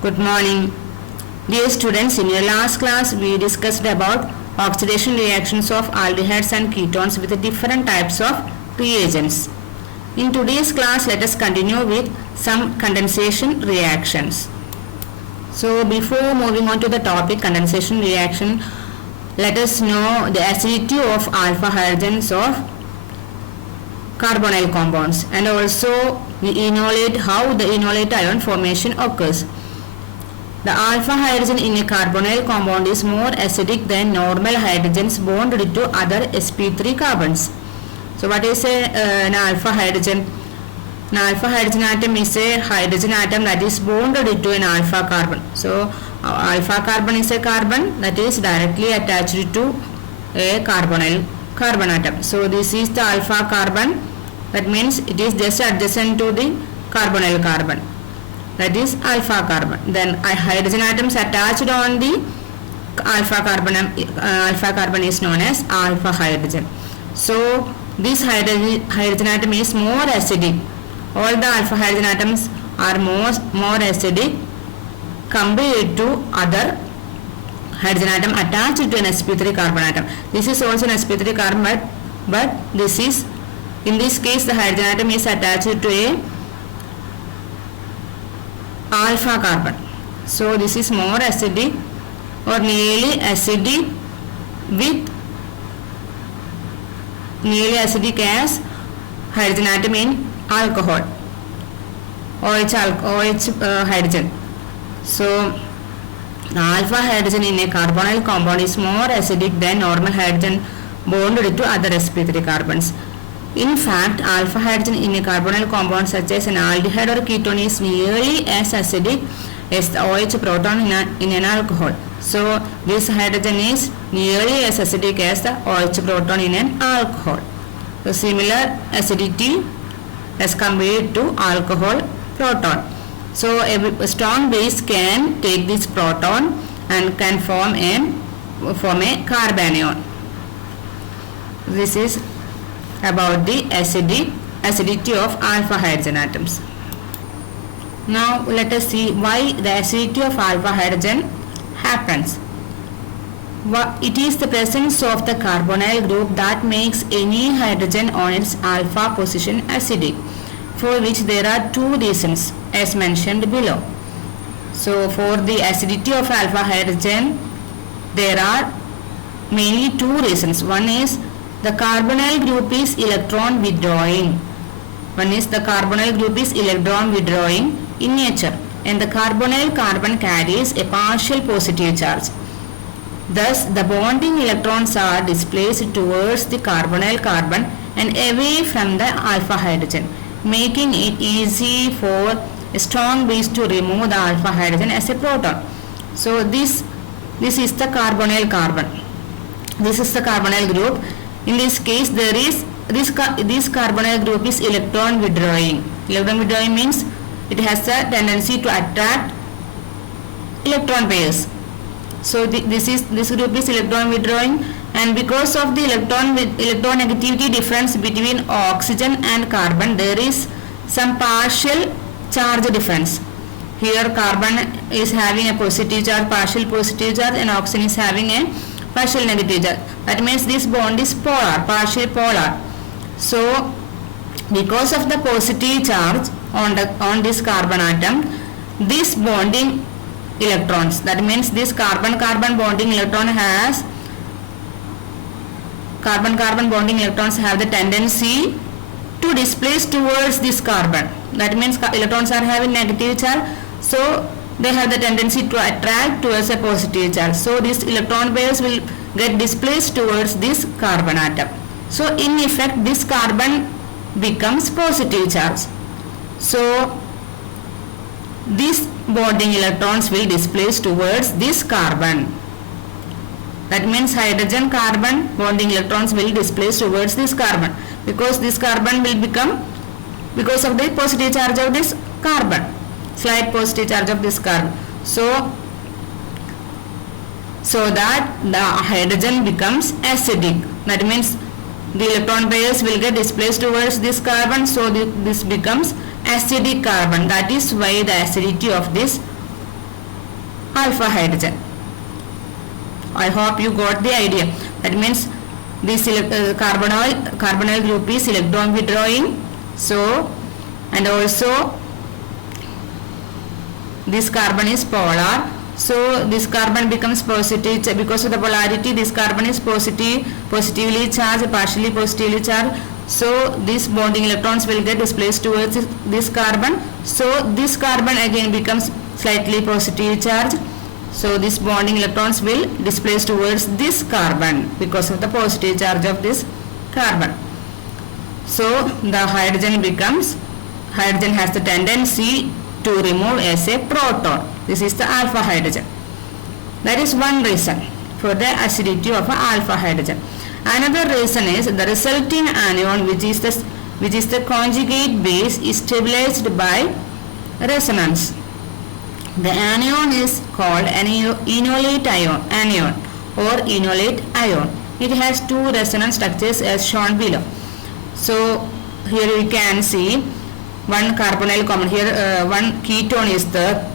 Good morning. Dear students, in your last class we discussed about oxidation reactions of aldehydes and ketones with different types of reagents. In today's class, let us continue with some condensation reactions. So before moving on to the topic condensation reaction, let us know the acidity of alpha hydrogens of carbonyl compounds, and also we enumerate how the enolate ion formation occurs. The alpha hydrogen in a carbonyl compound is more acidic than normal hydrogens bonded to other sp3 carbons. So what is an alpha hydrogen? An alpha hydrogen atom is a hydrogen atom that is bonded to an alpha carbon. So alpha carbon is a carbon that is directly attached to a carbonyl carbon atom. So this is the alpha carbon, that means it is just adjacent to the carbonyl carbon, that is alpha carbon. Then a hydrogen atoms attached on the alpha carbon is known as alpha hydrogen. So this hydrogen atom is more acidic. All the alpha hydrogen atoms are more acidic compared to other hydrogen atom attached to an sp3 carbon atom. This is also an sp3 carbon, but this is, in this case, the hydrogen atom is attached to a alpha carbon. So this is more acidic or nearly acidic as hydrogen atom in alcohol, OH hydrogen. So alpha hydrogen in a carbonyl compound is more acidic than normal hydrogen bonded to other sp3 carbons. In fact, alpha hydrogen in a carbonyl compound such as an aldehyde or ketone is nearly as acidic as the OH proton in an alcohol. So this hydrogen is nearly as acidic as the OH proton in an alcohol. So similar acidity as compared to alcohol proton. So a strong base can take this proton and can form a carbanion. This is about the acidity of alpha hydrogen atoms. Now let us see why the acidity of alpha hydrogen happens. It is the presence of the carbonyl group that makes any hydrogen on its alpha position acidic, for which there are two reasons as mentioned below. So for the acidity of alpha hydrogen there are mainly two reasons. One is the carbonyl group is electron withdrawing. In nature, and the carbonyl carbon carries a partial positive charge. Thus, the bonding electrons are displaced towards the carbonyl carbon and away from the alpha hydrogen, making it easy for a strong base to remove the alpha hydrogen as a proton. So this is the carbonyl carbon. This is the carbonyl group. In this case, there is this carbonyl group is electron withdrawing. Electron withdrawing means it has a tendency to attract electron pairs. So this group is electron withdrawing, and because of the electronegativity difference between oxygen and carbon, there is some partial charge difference. Here carbon is having a positive charge, partial positive charge, and oxygen is having a partial negative charge. That means this bond is polar, partial polar. So because of the positive charge on this carbon atom, this bonding electrons, that means this carbon-carbon bonding electron has carbon-carbon bonding electrons have the tendency to displace towards this carbon. That means electrons are having negative charge, so they have the tendency to attract towards a positive charge. So these electron pairs will get displaced towards this carbon atom. So in effect, this carbon becomes positive charge. So these bonding electrons will displace towards this carbon. That means hydrogen carbon bonding electrons will displace towards this carbon, because this carbon will become, because of the positive charge of this carbon, slight positive charge of this carbon. So that the hydrogen becomes acidic. That means the electron pairs will get displaced towards this carbon, so this becomes acidic carbon. That is why the acidity of this alpha hydrogen. I hope you got the idea. That means this carbonyl group is electron withdrawing. So, and also this carbon is polar. So this carbon becomes positive because of the polarity. This carbon is positively charged, partially positively charged. So these bonding electrons will get displaced towards this carbon. So this carbon again becomes slightly positive charged. So these bonding electrons will displace towards this carbon because of the positive charge of this carbon. So the hydrogen has the tendency to remove as a proton. This is the alpha hydrogen. That is one reason for the acidity of alpha hydrogen. Another reason is the resulting anion, which is the conjugate base, is stabilized by resonance. The anion is called an enolate anion or enolate ion. It has two resonance structures as shown below. So here we can see one carbonyl common. Here one ketone is there.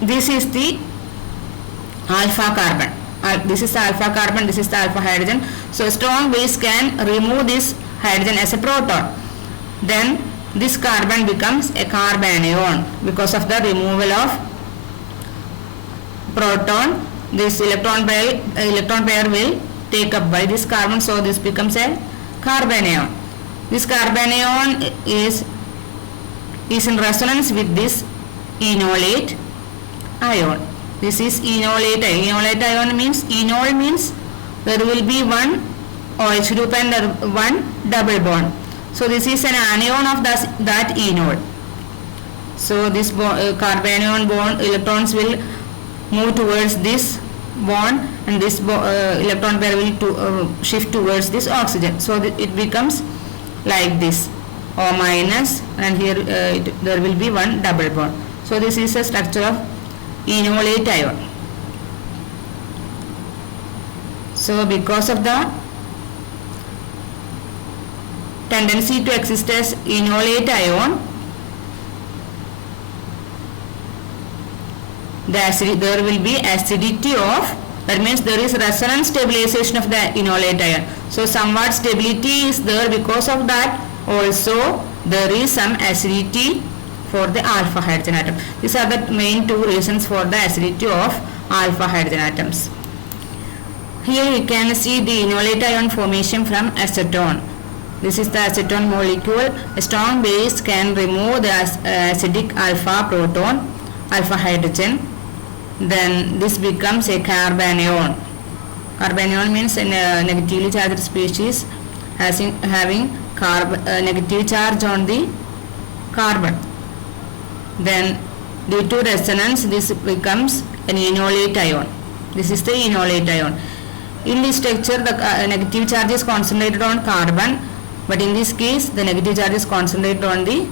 This is the alpha carbon. This is the alpha carbon. This is the alpha hydrogen. So strong base can remove this hydrogen as a proton. Then this carbon becomes a carbanion because of the removal of proton. This electron pair will take up by this carbon. So this becomes a carbanion. This carbanion is in resonance with this enolate ion. This is enolate ion. Enolate ion means enol means there will be one OH group and one double bond. So this is an anion of that enol. So this carbanion bond electrons will move towards this bond, and this electron pair will shift towards this oxygen. So it becomes like this, O minus, and here there will be one double bond. So this is a structure of enolate ion. So because of the tendency to exist as enolate ion, there will be acidity of, that means there is resonance stabilization of the enolate ion. So somewhat stability is there, because of that also there is some acidity for the alpha hydrogen atom. These are the main two reasons for the acidity of alpha hydrogen atoms. Here we can see the enolate ion formation from acetone. This is the acetone molecule. A strong base can remove the acidic alpha proton, alpha hydrogen. Then this becomes a carbanion. Carbanion means a negatively charged species having negative charge on the carbon. Then due to resonance this becomes an enolate ion. This is the enolate ion. In this structure the negative charge is concentrated on carbon, but in this case the negative charge is concentrated on the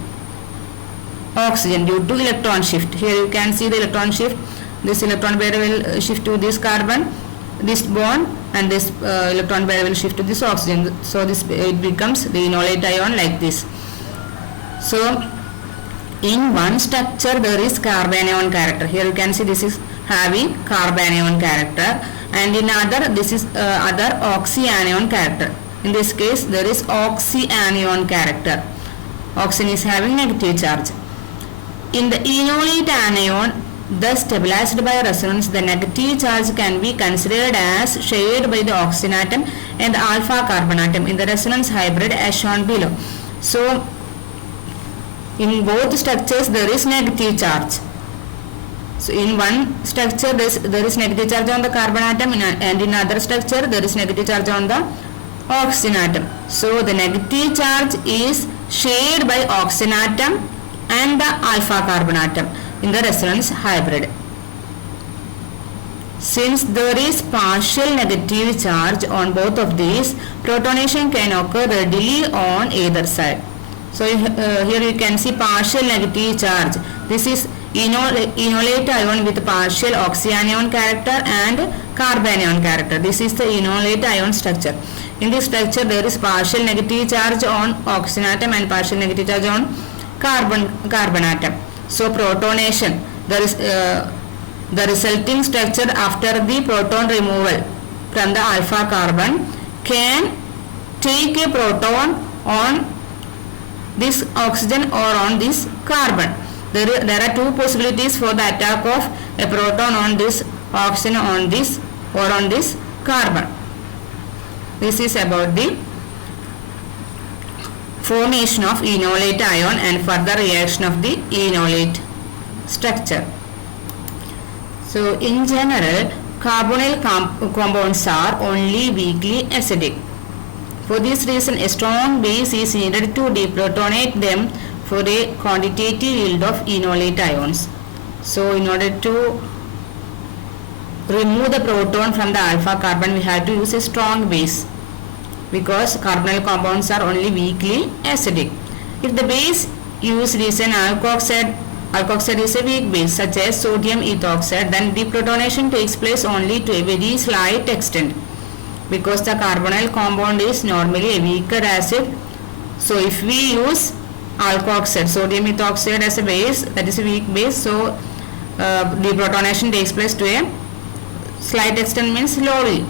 oxygen due to electron shift. Here you can see the electron shift. This electron pair will shift to this carbon, this bond, and this electron pair will shift to this oxygen. So it becomes the enolate ion like this. So in one structure there is carbanion character. Here you can see this is having carbanion character, and in other this is other oxyanion character. In this case there is oxyanion character. Oxygen is having negative charge. In the enolate anion, thus stabilized by resonance, the negative charge can be considered as shared by the oxygen atom and the alpha carbon atom in the resonance hybrid as shown below. So in both structures there is negative charge. So in one structure there is negative charge on the carbon atom, and in other structure there is negative charge on the oxygen atom. So the negative charge is shared by oxygen atom and the alpha carbon atom in the resonance hybrid. Since there is partial negative charge on both of these, protonation can occur readily on either side. So here you can see partial negative charge. This is enolate ion with partial oxyanion character and carbanion character. This is the enolate ion structure. In this structure there is partial negative charge on oxygen atom and partial negative charge on carbon atom. So protonation, there is The resulting structure after the proton removal from the alpha carbon can take a proton on this oxygen or on this carbon. There are two possibilities for the attack of a proton on this oxygen on this or on this carbon. This is about the formation of enolate ion and further reaction of the enolate structure. So in general, carbonyl compounds are only weakly acidic. For this reason, a strong base is needed to deprotonate them for a quantitative yield of enolate ions. So in order to remove the proton from the alpha carbon, we have to use a strong base, because carbonyl compounds are only weakly acidic. If the base used is an alkoxide is a weak base such as sodium ethoxide, then deprotonation takes place only to a very slight extent, because the carbonyl compound is normally a weaker acid. So if we use alkoxide, sodium ethoxide as a base, that is a weak base, so deprotonation takes place to a slight extent, means slowly.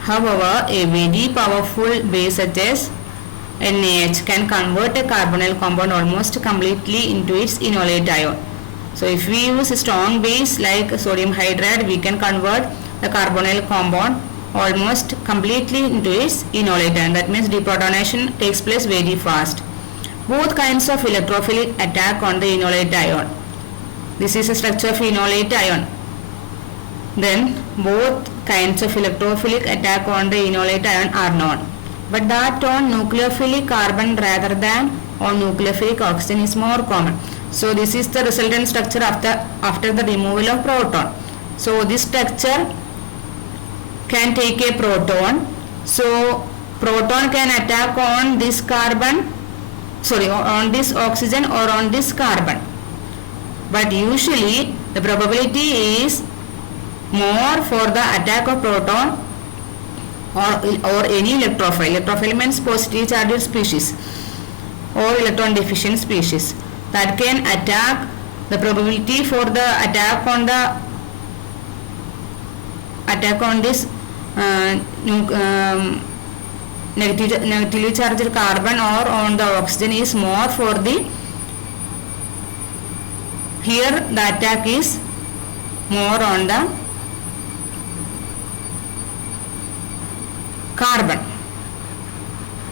However, a very powerful base such as NaH can convert a carbonyl compound almost completely into its enolate ion. So if we use a strong base like sodium hydride, we can convert the carbonyl compound almost completely into its enolate ion. That means deprotonation takes place very fast. Both kinds of electrophilic attack on the enolate ion. This is a structure of enolate ion. Then both kinds of electrophilic attack on the enolate ion are known, but that on nucleophilic carbon rather than on nucleophilic oxygen is more common. So this is the resultant structure after the removal of proton. So this structure can take a proton. So proton can attack on this carbon, on this oxygen or on this carbon. But usually the probability is more for the attack of proton or any electrophile. Electrophile means positive charged species or electron deficient species that can attack. The probability for the attack on this negatively charged carbon or on the oxygen is more for the, here the attack is more on the carbon.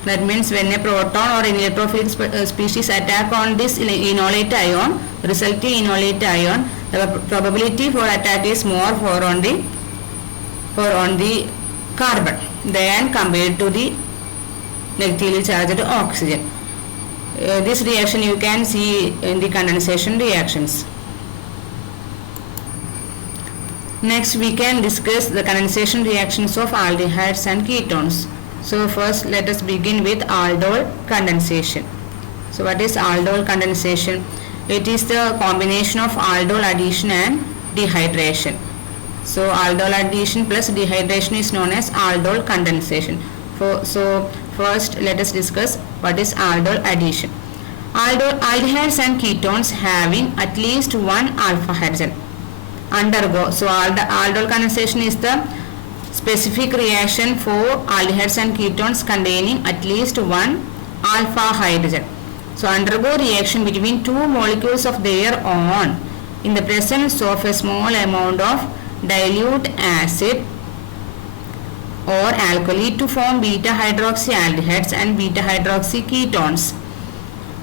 That means when a proton or an electrophilic species attack on this enolate ion, resulting enolate ion, the probability for attack is more for on the carbon than compared to the negatively charged oxygen. This reaction you can see in the condensation reactions. Next we can discuss the condensation reactions of aldehydes and ketones. So first let us begin with aldol condensation. So what is aldol condensation? It is the combination of aldol addition and dehydration. So aldol addition plus dehydration is known as aldol condensation. So first let us discuss what is aldol addition. Aldehydes and ketones having at least one alpha hydrogen undergo. So aldol condensation is the specific reaction for aldehydes and ketones containing at least one alpha hydrogen. So undergo reaction between two molecules of their own in the presence of a small amount of dilute acid or alkali to form beta hydroxyaldehydes and beta hydroxy ketones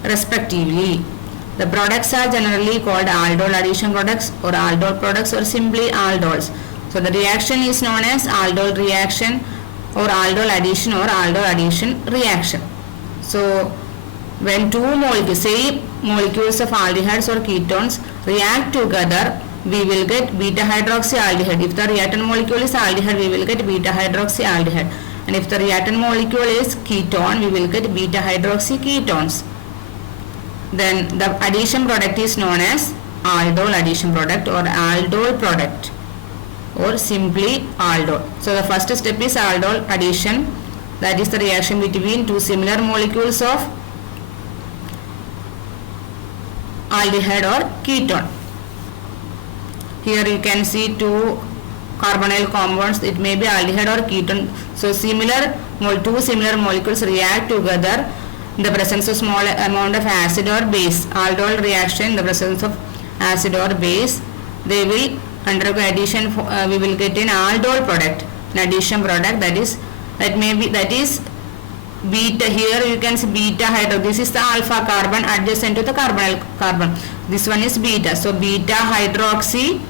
respectively. The products are generally called aldol addition products or aldol products or simply aldols. So the reaction is known as aldol reaction or aldol addition or aldol addition reaction. So when two molecules, say molecules of aldehydes or ketones react together, we will get beta hydroxyaldehyde. If the reactant molecule is aldehyde, we will get beta hydroxyaldehyde, and if the reactant molecule is ketone, we will get beta hydroxy ketones. Then the addition product is known as aldol addition product or aldol product or simply aldol. So the first step is aldol addition, that is the reaction between two similar molecules of aldehyde or ketone. Here you can see two carbonyl compounds. It may be aldehyde or ketone. So two similar molecules react together in the presence of small amount of acid or base. Aldol reaction in the presence of acid or base, they will undergo addition. We will get an aldol product, an addition product, that is beta. Here you can see beta hydro. This is the alpha carbon adjacent to the carbonyl carbon. This one is beta. So beta hydroxy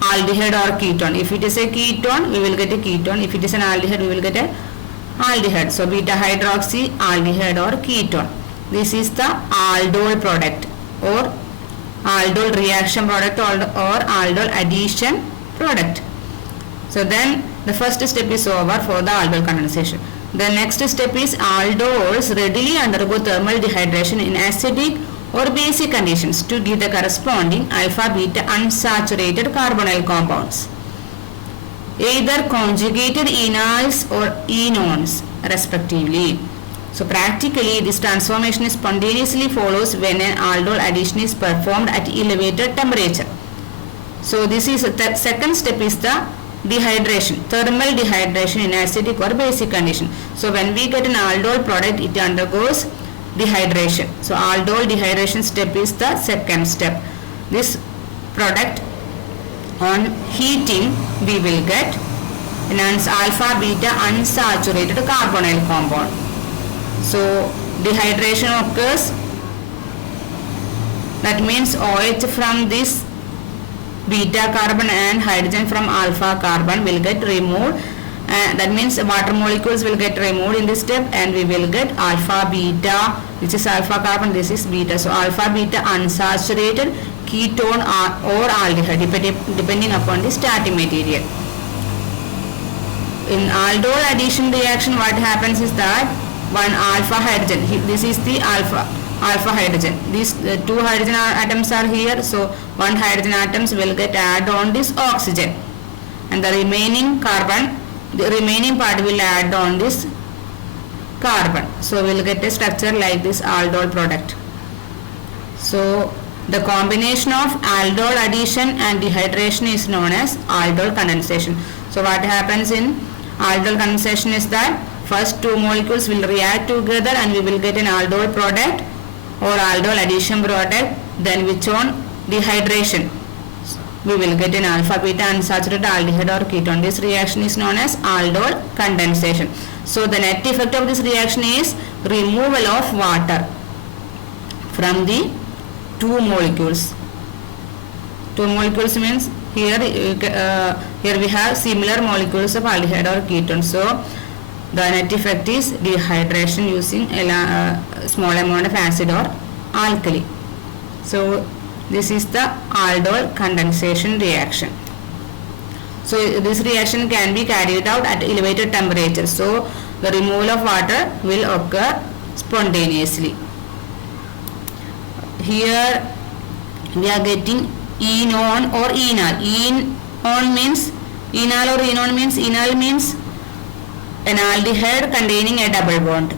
aldehyde or ketone. If it is a ketone, we will get a ketone. If it is an aldehyde, we will get a aldehyde. So beta hydroxy aldehyde or ketone. This is the aldol product or aldol reaction product or aldol addition product. So then the first step is over for the aldol condensation. The next step is aldols readily undergo thermal dehydration in acidic or basic conditions to give the corresponding alpha beta unsaturated carbonyl compounds, either conjugated enols or enones respectively. So practically this transformation spontaneously follows when an aldol addition is performed at elevated temperature. So this is the second step is the dehydration, thermal dehydration in acidic or basic condition. So when we get an aldol product, it undergoes dehydration. So aldol dehydration step is the second step. This product on heating we will get an alpha beta unsaturated carbonyl compound. So dehydration occurs, that means OH from this beta carbon and hydrogen from alpha carbon will get removed, that means water molecules will get removed in this step, and we will get alpha beta, which is alpha carbon, this is beta. So alpha beta unsaturated ketone or aldehyde depending upon the starting material. In aldol addition reaction, what happens is that one alpha hydrogen, this is the alpha hydrogen, these two hydrogen atoms are here, so one hydrogen atoms will get add on this oxygen, and the remaining carbon, the remaining part will add on this carbon. So we will get a structure like this aldol product. So the combination of aldol addition and dehydration is known as aldol condensation. So what happens in aldol condensation is that first two molecules will react together and we will get an aldol product or aldol addition product. Then which on dehydration, we will get an alpha beta unsaturated aldehyde or ketone. This reaction is known as aldol condensation. So the net effect of this reaction is removal of water from the two molecules. Two molecules means here we have similar molecules of aldehyde or ketone. So the net effect is dehydration using a small amount of acid or alkali. So this is the aldol condensation reaction. So this reaction can be carried out at elevated temperature. So the removal of water will occur spontaneously. Here we are getting enone or enal. Enone means enal or enone means enal means an aldehyde containing a double bond.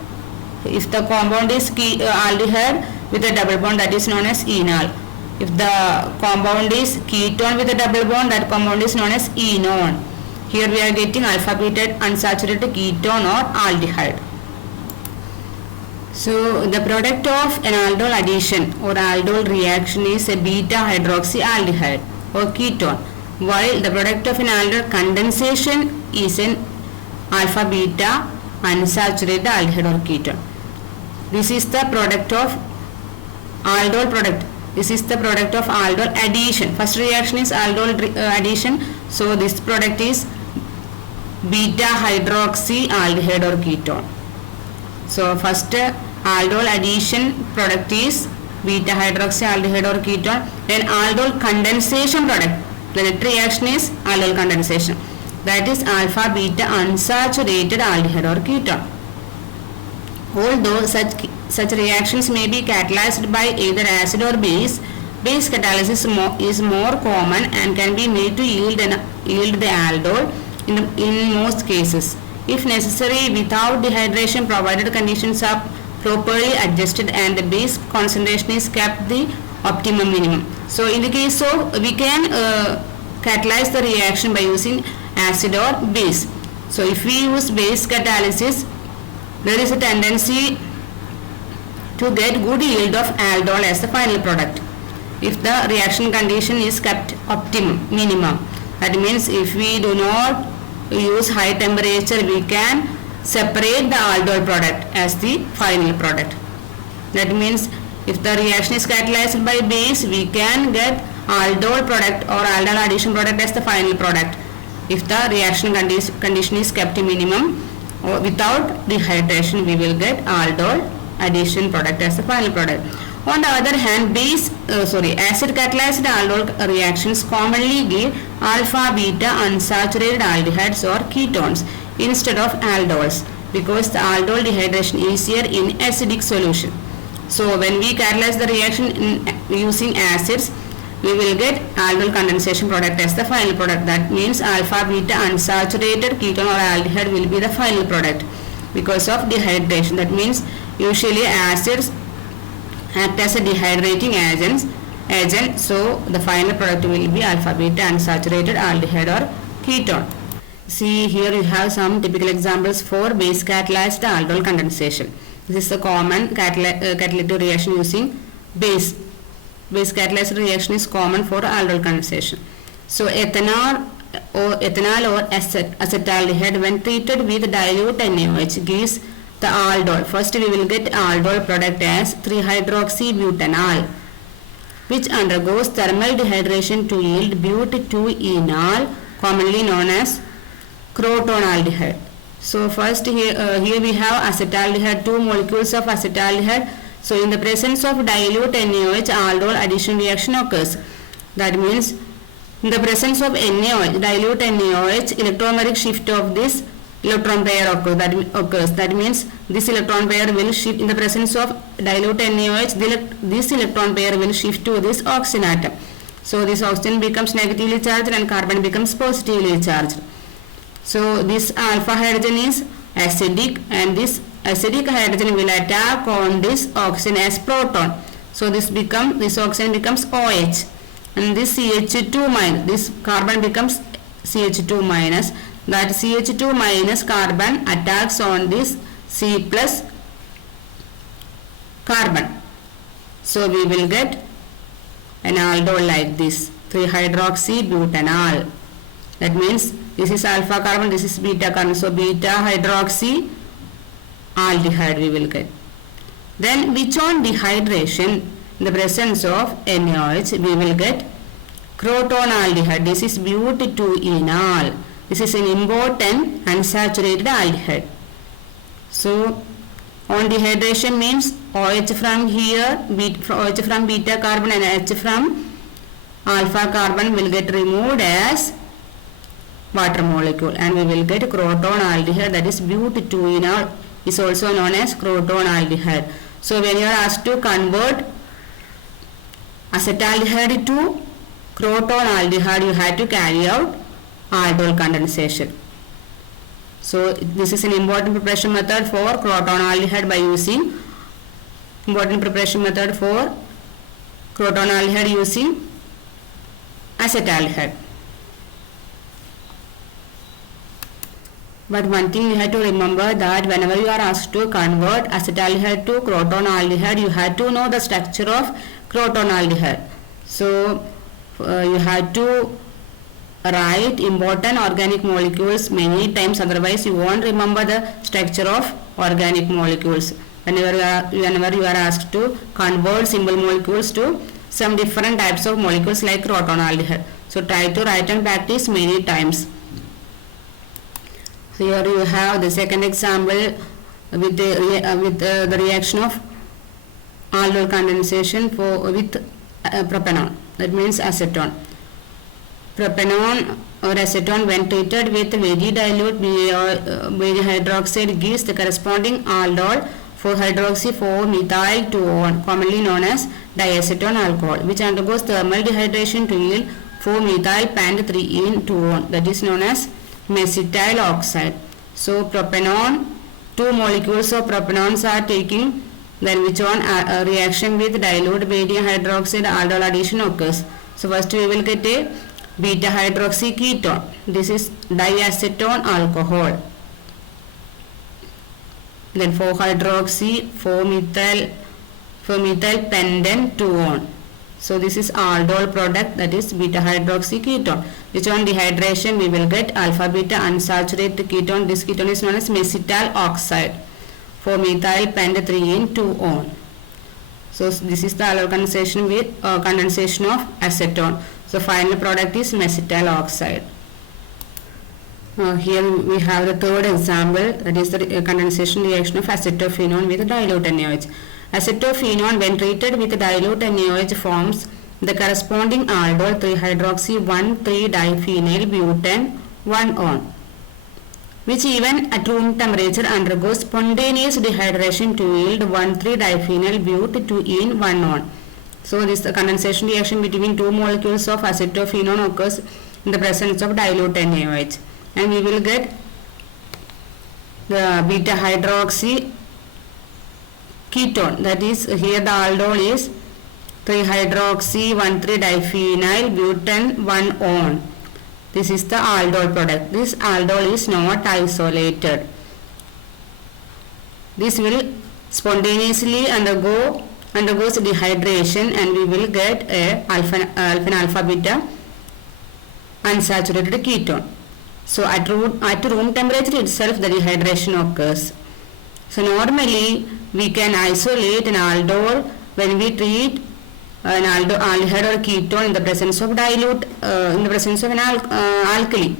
If the compound is aldehyde with a double bond, that is known as enal. If the compound is ketone with a double bond, that compound is known as enone. Here we are getting alpha beta unsaturated ketone or aldehyde. So the product of an aldol addition or aldol reaction is a beta hydroxyaldehyde or ketone, while the product of an aldol condensation is an alpha beta unsaturated aldehyde or ketone. This is the product of aldol product. This is the product of aldol addition. First reaction is aldol addition. So this product is beta hydroxyaldehyde or ketone. So first aldol addition product is beta hydroxyaldehyde or ketone. Then aldol condensation product, the net reaction is aldol condensation, that is alpha beta unsaturated aldehyde or ketone. Although such reactions may be catalyzed by either acid or base catalysis is more common and can be made to yield the aldol in most cases. If necessary, without dehydration, provided conditions are properly adjusted and the base concentration is kept, the optimum minimum. So in the case of, we can catalyze the reaction by using acid or base. So if we use base catalysis, there is a tendency to get good yield of aldol as the final product if the reaction condition is kept minimum. That means if we do not use high temperature, we can separate the aldol product as the final product. That means if the reaction is catalyzed by base, we can get aldol product or aldol addition product as the final product if the reaction condition is kept minimum, or without dehydration we will get aldol addition product as the final product. On the other hand, acid catalyzed aldol reactions commonly give alpha beta unsaturated aldehydes or ketones instead of aldols, because the aldol dehydration is easier in acidic solution. So when we catalyze the reaction using acids, we will get aldol condensation product as the final product. That means alpha beta unsaturated ketone or aldehyde will be the final product because of dehydration. That means usually acids act as a dehydrating agent, so the final product will be alpha beta unsaturated aldehyde or ketone. See, here you have some typical examples for base catalyzed aldol condensation. This is the common catalytic reaction using base. Base catalyzed reaction is common for aldol condensation. So ethanol or acetaldehyde when treated with dilute NaOH gives the aldol. First we will get aldol product as 3-hydroxybutanol, which undergoes thermal dehydration to yield but-2-enol, commonly known as crotonaldehyde. So first here we have acetaldehyde, 2 molecules of acetaldehyde. So in the presence of dilute NaOH, aldol addition reaction occurs. That means in the presence of NaOH, dilute NaOH, electromeric shift of this electron pair occurs. That means this electron pair will shift in the presence of dilute NaOH. This electron pair will shift to this oxygen atom. So this oxygen becomes negatively charged and carbon becomes positively charged. So this alpha hydrogen is acidic, and this acidic hydrogen will attack on this oxygen as proton. So this oxygen becomes OH, and this CH2 minus, this carbon becomes CH2 minus. That CH2 minus carbon attacks on this C plus carbon. So we will get an aldol like this, 3-hydroxybutanol. That means this is alpha carbon, this is beta carbon. So beta hydroxy aldehyde we will get. Then which on dehydration, in the presence of NaOH, we will get crotonaldehyde. This is but-2-enol. This is an important unsaturated aldehyde. So on dehydration means OH from here, OH from beta carbon and H from alpha carbon will get removed as water molecule, and we will get crotonaldehyde, that is but-2-enol, is also known as crotonaldehyde. So when you are asked to convert acetaldehyde to crotonaldehyde, you have to carry out aldol condensation. So this is an important preparation method for crotonaldehyde by using acetaldehyde. But one thing you have to remember, that whenever you are asked to convert acetaldehyde to crotonaldehyde, you have to know the structure of crotonaldehyde. So you have to write important organic molecules many times, otherwise you won't remember the structure of organic molecules whenever you are asked to convert simple molecules to some different types of molecules like crotonaldehyde. So try to write and practice many times. Here you have the second example with the reaction of aldol condensation with propanol, that means acetone. Propanol or acetone when treated with very dilute barium hydroxide gives the corresponding aldol 4-hydroxy-4-methyl-2-one, commonly known as diacetone alcohol, which undergoes thermal dehydration to yield 4-methyl-pent-3-ene-2-one, that is known as mesityle oxide. So propanol, 2 molecules of propanols are taking Then which one reaction with dilute beta hydroxide aldol addition occurs? So first we will get a beta hydroxy ketone. This is diacetone alcohol. Then 4-hydroxy 4-methyl pentane 2-on. So this is aldol product, that is beta hydroxy ketone. Which one dehydration? We will get alpha beta unsaturated ketone. This ketone is known as mesital oxide. 4-methyl pent 3-in 2-on. So this is the aldol condensation with condensation of acetone. So final product is mesital oxide. Here we have the third example, that is the condensation reaction of acetophenone with dilute NaOH. Acetophenone when treated with dilute NaOH forms the corresponding aldol 3-hydroxy 1,3-diphenyl butane 1-on, which even at room temperature undergoes spontaneous dehydration to yield 1,3-diphenyl bute 2-in 1-on. So this condensation reaction between two molecules of acetophenone occurs in the presence of dilute NaOH, and we will get the beta hydroxy ketone, that is here the aldol is 3-hydroxy 1,3-diphenyl butane 1-on. This is the aldol product. This aldol is not isolated. This will spontaneously undergoes dehydration, and we will get a alpha beta unsaturated ketone. So at room temperature itself the dehydration occurs. So normally we can isolate an aldol when we treat an aldehyde or ketone in the presence of dilute, in the presence of an alkali.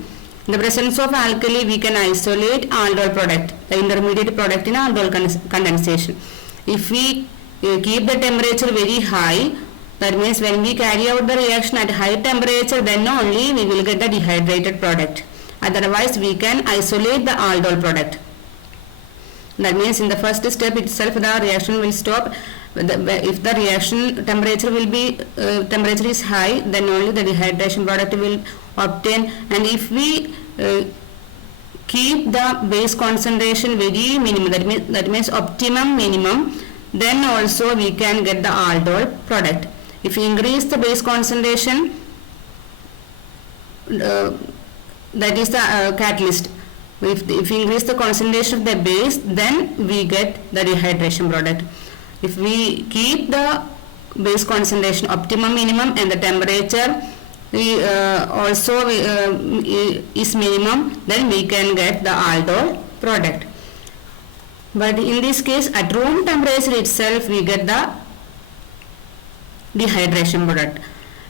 In the presence of alkali we can isolate aldol product, the intermediate product in aldol condensation. If we keep the temperature very high, that means when we carry out the reaction at high temperature, then only we will get the dehydrated product. Otherwise we can isolate the aldol product. That means in the first step itself the reaction will stop. If the reaction temperature will be temperature is high, then only the dehydration product will obtain. And if we keep the base concentration very minimum, that means optimum minimum, then also we can get the aldol product. If we increase the base concentration, that is the catalyst. If we increase the concentration of the base, then we get the dehydration product. If we keep the base concentration optimum minimum and the temperature also is minimum, then we can get the aldol product. But in this case at room temperature itself we get the dehydration product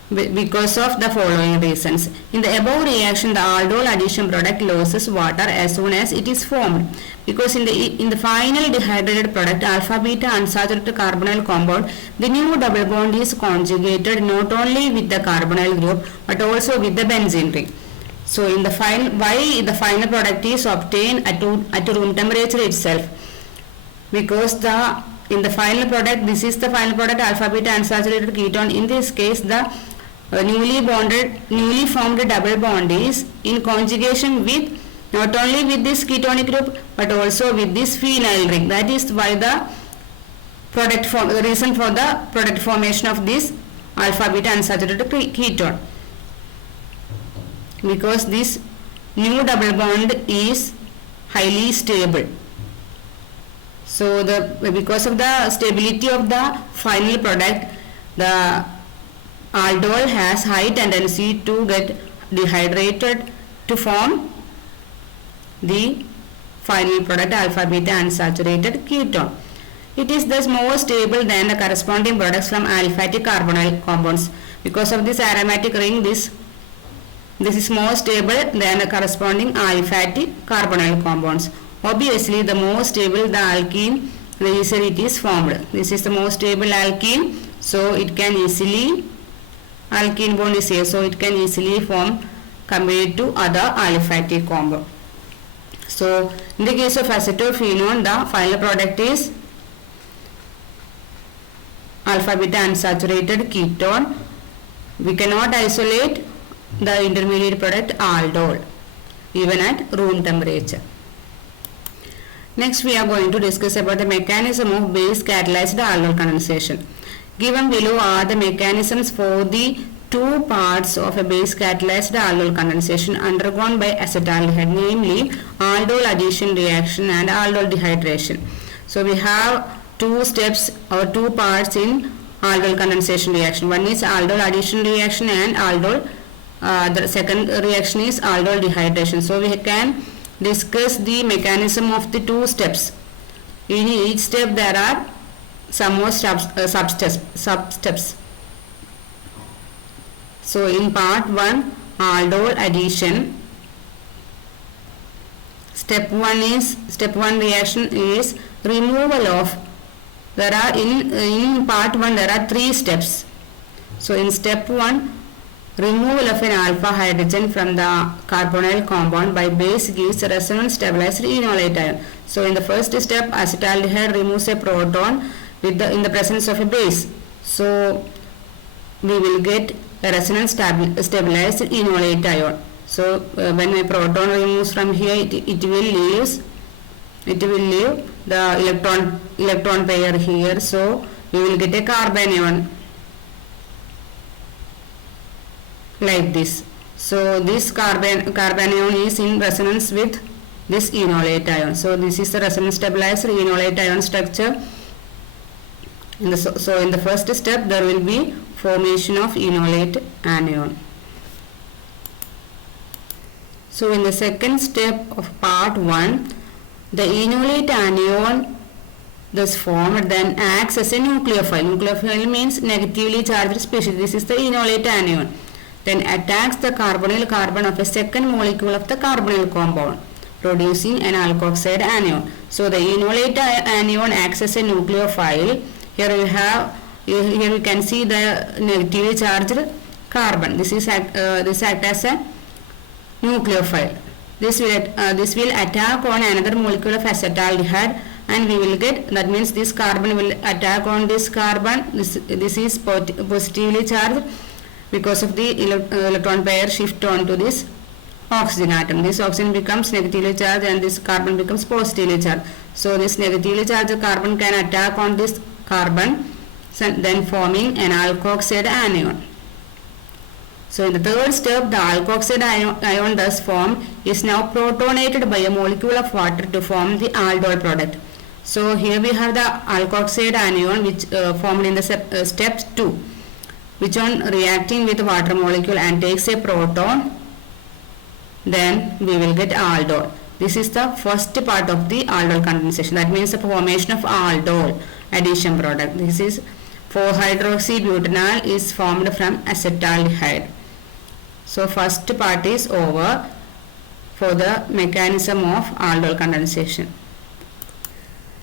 because of the following reasons. In the above reaction the aldol addition product loses water as soon as it is formed, because in the final dehydrated product alpha beta unsaturated carbonyl compound, the new double bond is conjugated not only with the carbonyl group but also with the benzene ring. So in the why the final product is obtained at room temperature itself? Because in the final product, this is the final product alpha beta unsaturated ketone. In this case the newly formed double bond is in conjugation with not only with this ketonic group but also with this phenyl ring. That is why the reason for the product formation of this alpha beta unsaturated ketone, because this new double bond is highly stable. So because of the stability of the final product, the aldol has high tendency to get dehydrated to form the final product alpha beta unsaturated ketone. It is thus more stable than the corresponding products from aliphatic carbonyl compounds. Because of this aromatic ring, this is more stable than the corresponding aliphatic carbonyl compounds. Obviously the more stable the alkene, the easier it is formed. This is the most stable alkene, so it can easily, alkene bond is here, so it can easily form compared to other aliphatic compound. So in the case of acetophenone, the final product is alpha beta unsaturated ketone. We cannot isolate the intermediate product aldol even at room temperature. Next we are going to discuss about the mechanism of base catalyzed aldol condensation. Given below are the mechanisms for the two parts of a base catalyzed aldol condensation undergone by acetaldehyde, namely aldol addition reaction and aldol dehydration. So we have two steps or two parts in aldol condensation reaction. One is aldol addition reaction and aldol the second reaction is aldol dehydration. So we can discuss the mechanism of the two steps. In each step there are some more sub-steps. So in part 1 aldol addition, step 1 reaction is removal of, there are in part 1 there are 3 steps. So in step 1, removal of an alpha hydrogen from the carbonyl compound by base gives a resonance stabilized enolate ion. So in the first step, acetaldehyde removes a proton in the presence of a base. So we will get a resonance stabilized enolate ion. So when a proton removes from here, it will leave the electron pair here. So we will get a carbanion like this. So this carbanion is in resonance with this enolate ion. So this is the resonance stabilized enolate ion structure. So in the first step there will be formation of enolate anion. So in the second step of part 1, the enolate anion thus formed then acts as a nucleophile. Nucleophile means negatively charged species. This is the enolate anion. Then attacks the carbonyl carbon of a second molecule of the carbonyl compound, producing an alkoxide anion. So the enolate anion acts as a nucleophile. Here we can see the negatively charged carbon. This acts as a nucleophile. This will attack on another molecule of acetaldehyde, and we will get, that means this carbon will attack on this carbon. This is positively charged because of the electron pair shift onto this oxygen atom. This oxygen becomes negatively charged and this carbon becomes positively charged. So this negatively charged carbon can attack on this carbon, then forming an alkoxide anion. So in the third step, the alkoxide ion thus formed is now protonated by a molecule of water to form the aldol product. So here we have the alkoxide anion which formed in the step 2, which on reacting with water molecule and takes a proton, then we will get aldol. This is the first part of the aldol condensation. That means the formation of aldol addition product. This is 4-hydroxybutanol is formed from acetaldehyde. So first part is over for the mechanism of aldol condensation.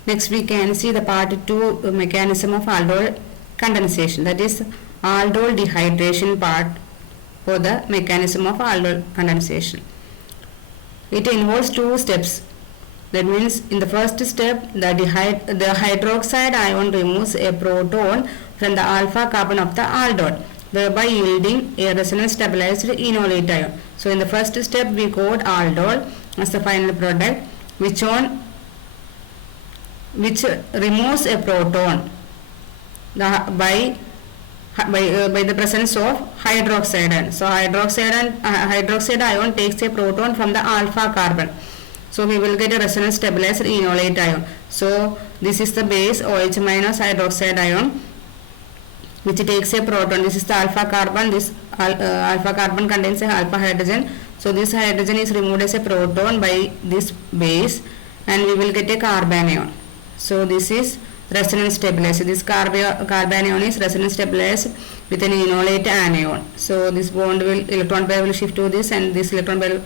Next we can see the part 2 mechanism of aldol condensation, that is aldol dehydration part for the mechanism of aldol condensation. It involves 2 steps. That means in the first step, the hydroxide ion removes a proton from the alpha carbon of the aldol, thereby yielding a resonance stabilized enolate ion. So in the first step we got aldol as the final product, which removes a proton by the presence of hydroxide ion. So hydroxide ion takes a proton from the alpha carbon. So we will get a resonance stabilized enolate ion. So this is the base OH minus hydroxide ion which takes a proton. This is the alpha carbon. This alpha carbon contains a alpha hydrogen. So this hydrogen is removed as a proton by this base and we will get a carbanion. So this is resonance stabilized. This carbanion is resonance stabilized with an enolate anion. So this electron pair will shift to this and this electron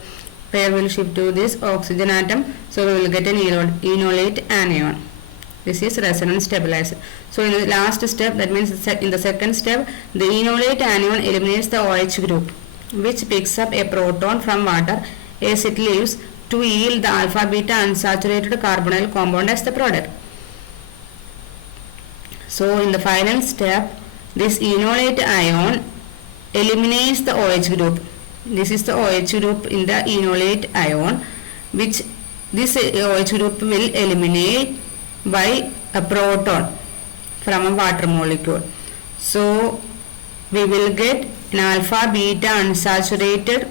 pair will shift to this oxygen atom. So we will get an enolate anion. This is resonance stabilized. So in the last step, that means in the second step, the enolate anion eliminates the OH group, which picks up a proton from water as it leaves to yield the alpha beta unsaturated carbonyl compound as the product. So in the final step, this enolate ion eliminates the OH group. This is the OH group in the enolate ion, which this OH group will eliminate by a proton from a water molecule. So we will get an alpha beta unsaturated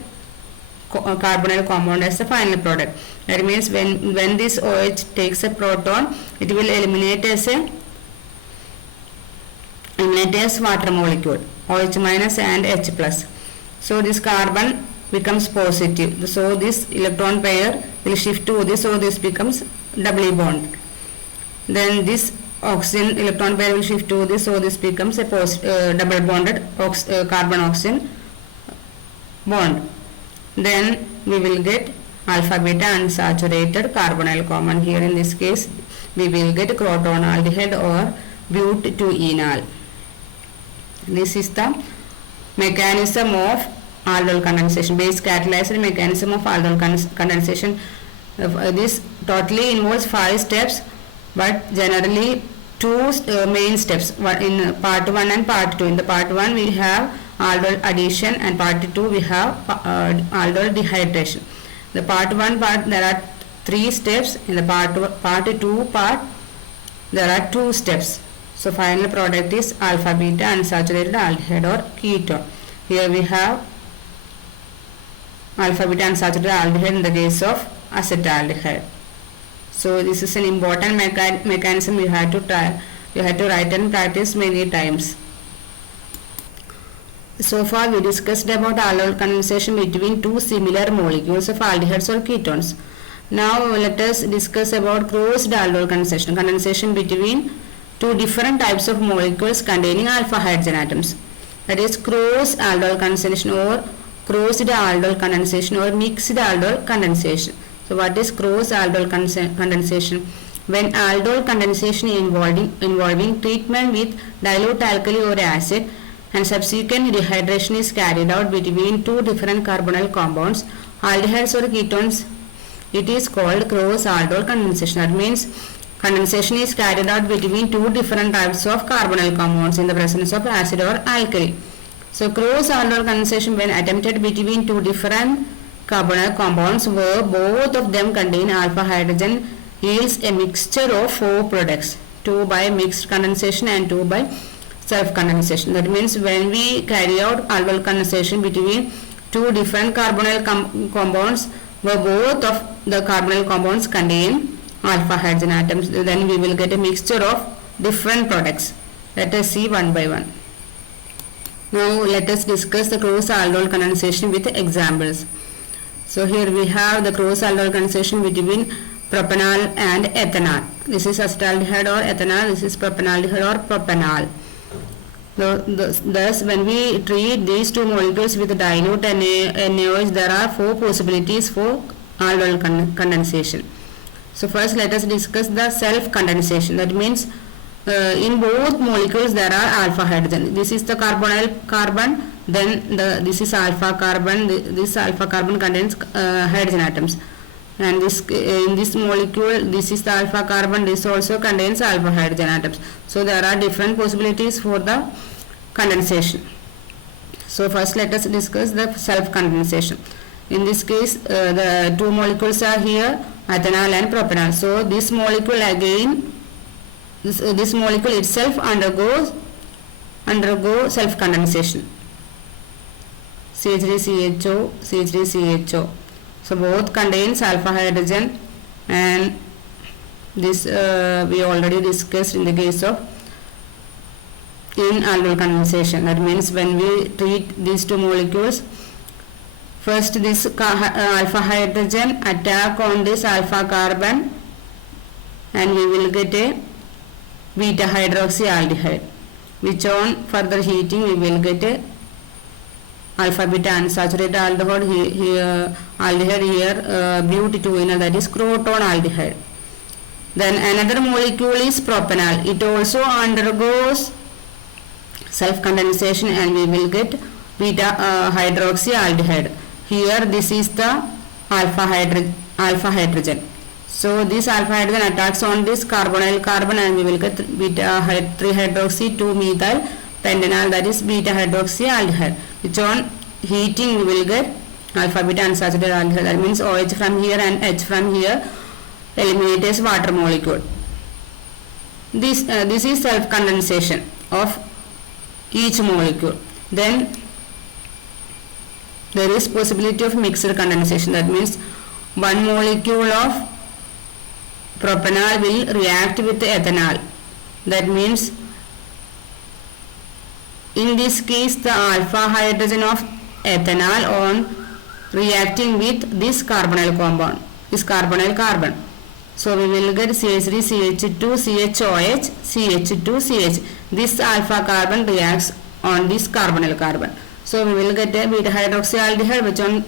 carbonyl compound as the final product. That means when this OH takes a proton, it will eliminate as water molecule, OH minus and H plus. So this carbon becomes positive. So this electron pair will shift to this, so this becomes doubly bond. Then this oxygen electron pair will shift to this, so this becomes a double bonded carbon oxygen bond. Then we will get alpha beta unsaturated carbonyl compound. Here in this case we will get crotonaldehyde or but2-enal. This is the mechanism of aldol condensation, base catalyzed mechanism of aldol condensation. This totally involves 5 steps, but generally 2 main steps in part 1 and part 2. In the part 1 we have aldol addition, and part 2 we have aldol dehydration. The part 1 part there are 3 steps. In the part 2 part there are 2 steps. So final product is alpha beta unsaturated aldehyde or ketone. Here we have alpha beta unsaturated aldehyde in the case of acetaldehyde. So this is an important mechanism you have to write and practice many times. So far we discussed about aldol condensation between 2 similar molecules of aldehydes or ketones. Now let us discuss about crossed aldol condensation between 2 different types of molecules containing alpha hydrogen atoms. That is crossed aldol condensation or crossed aldol condensation or mixed aldol condensation. So what is crossed aldol condensation? When aldol condensation involving treatment with dilute alkali or acid and subsequent dehydration is carried out between 2 different carbonyl compounds, aldehydes or ketones, it is called crossed aldol condensation. That means condensation is carried out between 2 different types of carbonyl compounds in the presence of acid or alkali. So crossed aldol condensation when attempted between 2 different carbonyl compounds where both of them contain alpha hydrogen yields a mixture of 4 products, 2 by mixed condensation and 2 by self condensation. That means when we carry out aldol condensation between 2 different carbonyl compounds where both of the carbonyl compounds contain alpha hydrogen atoms, then we will get a mixture of different products. Let us see one by one. Now let us discuss the crossed aldol condensation with examples. So here we have the crossed aldol condensation between propanol and ethanol. This is acetaldehyde or ethanol, this is propanaldehyde or propanol. Thus when we treat these 2 molecules with dilute NaOH, there are 4 possibilities for aldol condensation. So first let us discuss the self condensation. That means in both molecules there are alpha hydrogen. This is the carbonyl carbon, then this is alpha carbon. This alpha carbon contains hydrogen atoms, and in this molecule this is the alpha carbon, this also contains alpha hydrogen atoms. So there are different possibilities for the condensation. So first let us discuss the self condensation. In this case the 2 molecules are here, ethanol and propanol. So this molecule again, this molecule itself undergo self condensation, CH3CHO, CH3CHO. So both contains alpha hydrogen, and this we already discussed in the case of in aldol condensation. That means when we treat these 2 molecules, first this alpha hydrogen attack on this alpha carbon and we will get a beta hydroxyaldehyde, which on further heating we will get a alpha beta unsaturated aldehyde here, but2-enal, that is crotonaldehyde. Then another molecule is propanol. It also undergoes self condensation and we will get beta hydroxyaldehyde. Here this is the alpha hydrogen. So this alpha hydrogen attacks on this carbonyl carbon and we will get beta 3-hydroxy 2-methyl pentanol, that is beta hydroxyaldehyde, which on heating we will get alpha beta unsaturated aldehyde. That means OH from here and H from here eliminate as water molecule. This is self condensation of each molecule. Then there is possibility of mixed condensation. That means one molecule of propanol will react with ethanol. That means in this case the alpha hydrogen of ethanol on reacting with this carbonyl compound, this carbonyl carbon. So we will get CH3 CH2 CHOH CH2 CH. This alpha carbon reacts on this carbonyl carbon. So we will get a beta hydroxyaldehyde, which on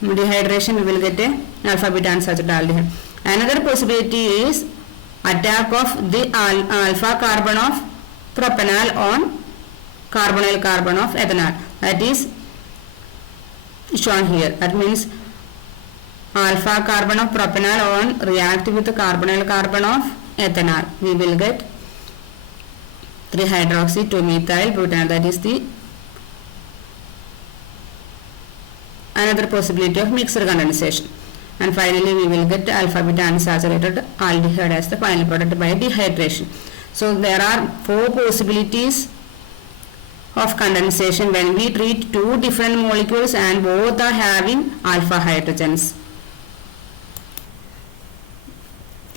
dehydration we will get a alpha beta unsaturated aldehyde. Another possibility is attack of the alpha carbon of propanol on carbonyl carbon of ethanol. That is shown here. That means alpha carbon of propanol on react with the carbonyl carbon of ethanol. We will get 3-hydroxy 2-methyl butanol. That is the another possibility of mixed condensation. And finally we will get alpha beta unsaturated aldehyde as the final product by dehydration. So there are 4 possibilities of condensation when we treat 2 different molecules and both are having alpha hydrogens.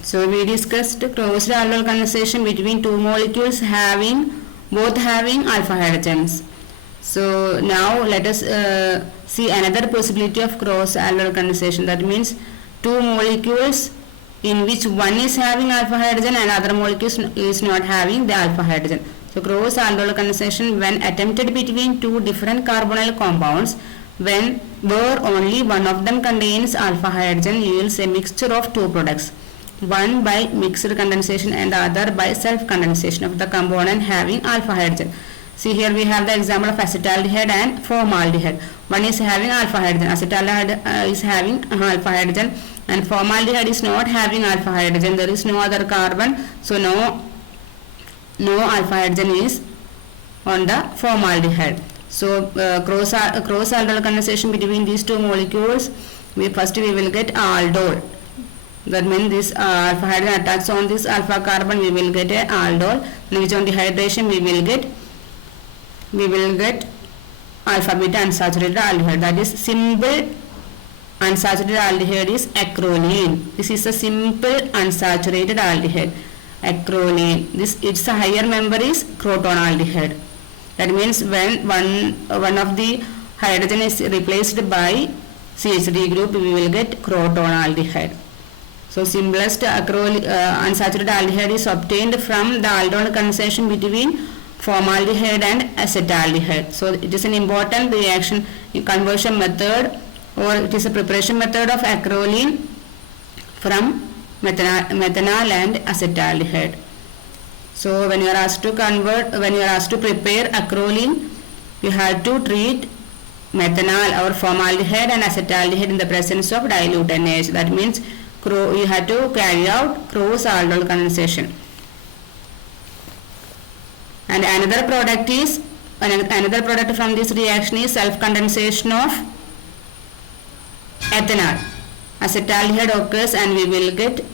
So we discussed closed aldol condensation between 2 molecules both having alpha hydrogens. So now let us see another possibility of cross aldol condensation. That means 2 molecules in which one is having alpha hydrogen and other molecule is not having the alpha hydrogen. So cross aldol condensation when attempted between 2 different carbonyl compounds where only one of them contains alpha hydrogen yields a mixture of 2 products. One by mixed condensation and the other by self condensation of the component having alpha hydrogen. See here we have the example of acetaldehyde and formaldehyde. One is having alpha hydrogen, acetaldehyde is having alpha hydrogen, and formaldehyde is not having alpha hydrogen. There is no other carbon, so no alpha hydrogen is on the formaldehyde. So cross aldol condensation between these 2 molecules, first we will get aldol. That means this alpha hydrogen attacks on this alpha carbon, we will get a aldol, which on dehydration we will get alpha beta unsaturated aldehyde. That is simple unsaturated aldehyde is acrolein. This is a simple unsaturated aldehyde, acrolein. Its higher member is crotonaldehyde. That means when one of the hydrogen is replaced by CH3 group, we will get crotonaldehyde. So simplest unsaturated aldehyde is obtained from the aldol condensation between formaldehyde and acetaldehyde. So it is an important reaction conversion method, or it is a preparation method of acrolein from methanol and acetaldehyde. So when you are asked to prepare acrolein, you have to treat methanol or formaldehyde and acetaldehyde in the presence of dilute NaH. That means you have to carry out cross aldol condensation. And another product from this reaction is self condensation of ethanol. Acetaldehyde occurs and we will get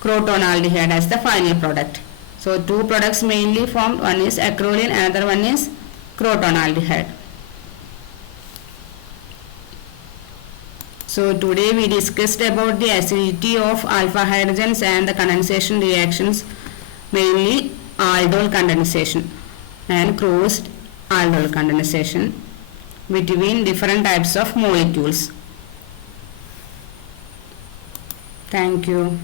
crotonaldehyde as the final product. So 2 products mainly formed, one is acrolein, another one is crotonaldehyde. So today we discussed about the acidity of alpha hydrogens and the condensation reactions, mainly aldol condensation and crossed aldol condensation between different types of molecules. Thank you.